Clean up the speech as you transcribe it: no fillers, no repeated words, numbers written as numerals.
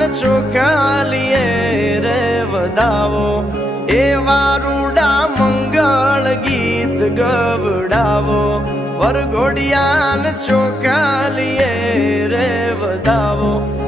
ઘોડિયાન ચોખાલીએ રે વધાવો એ વારુડા મંગળ ગીત ગવડાવો વરઘોડિયાન ચોખાલીએ રે વધાવો